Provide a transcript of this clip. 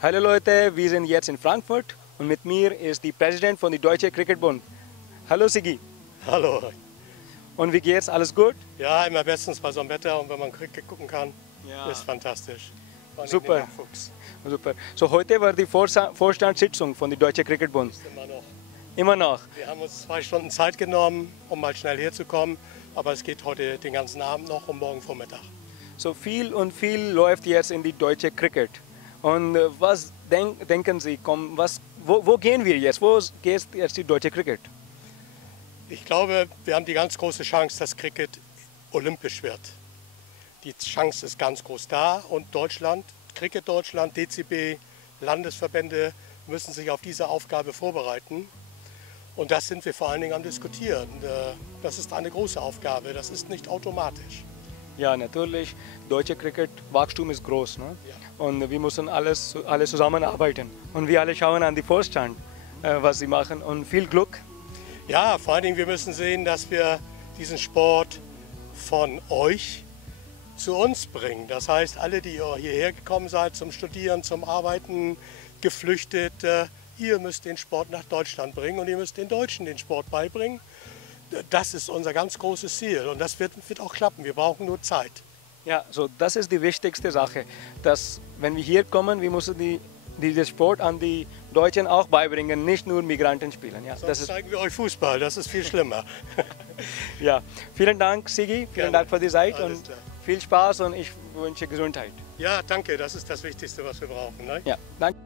Hallo Leute, wir sind jetzt in Frankfurt und mit mir ist die Präsident von der Deutsche Cricketbund. Hallo Sigi. Hallo. Und wie geht's? Alles gut? Ja, immer bestens bei so einem Wetter und wenn man Cricket gucken kann, ist fantastisch. Super. Super. So heute war die Vorstandssitzung von der Deutsche Cricketbund. Immer noch. Immer noch. Wir haben uns 2 Stunden Zeit genommen, um mal schnell herzukommen, aber es geht heute den ganzen Abend noch und morgen Vormittag. So viel läuft jetzt in die Deutsche Cricket. Und was denken Sie, wo gehen wir jetzt? Wo geht jetzt die Deutsche Cricket? Ich glaube, wir haben die ganz große Chance, dass Cricket olympisch wird. Die Chance ist ganz groß da und Deutschland, Cricket Deutschland, DCB, Landesverbände müssen sich auf diese Aufgabe vorbereiten. Und das sind wir vor allen Dingen am Diskutieren. Das ist eine große Aufgabe, das ist nicht automatisch. Ja, natürlich. Deutsche Cricket-Wachstum ist groß. Ne? Ja. Und wir müssen alle zusammenarbeiten. Und wir alle schauen an die Vorstand, was sie machen. Und viel Glück. Ja, vor allen Dingen, wir müssen sehen, dass wir diesen Sport von euch zu uns bringen. Das heißt, alle, die hierher gekommen seid zum Studieren, zum Arbeiten, geflüchtet, ihr müsst den Sport nach Deutschland bringen und ihr müsst den Deutschen den Sport beibringen. Das ist unser ganz großes Ziel und das wird auch klappen. Wir brauchen nur Zeit. Ja, so das ist die wichtigste Sache, dass wenn wir hier kommen, wir müssen diesen Sport an die Deutschen auch beibringen, nicht nur Migranten spielen. Ja, sonst zeigen wir euch Fußball, das ist viel schlimmer. Ja, vielen Dank Sigi, vielen Dank für die Zeit und viel Spaß und ich wünsche Gesundheit. Ja, danke, das ist das Wichtigste, was wir brauchen. Ne? Ja, danke.